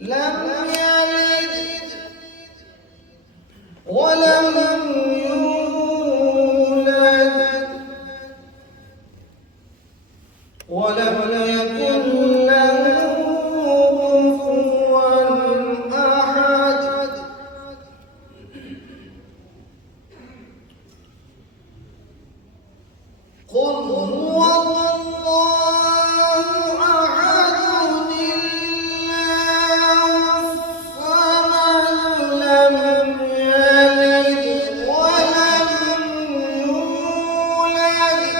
لم يلد ولم يولد ولم يكن له كفوا أحد. قل هو الله أحد الله الصمد لم يلد ولم يولد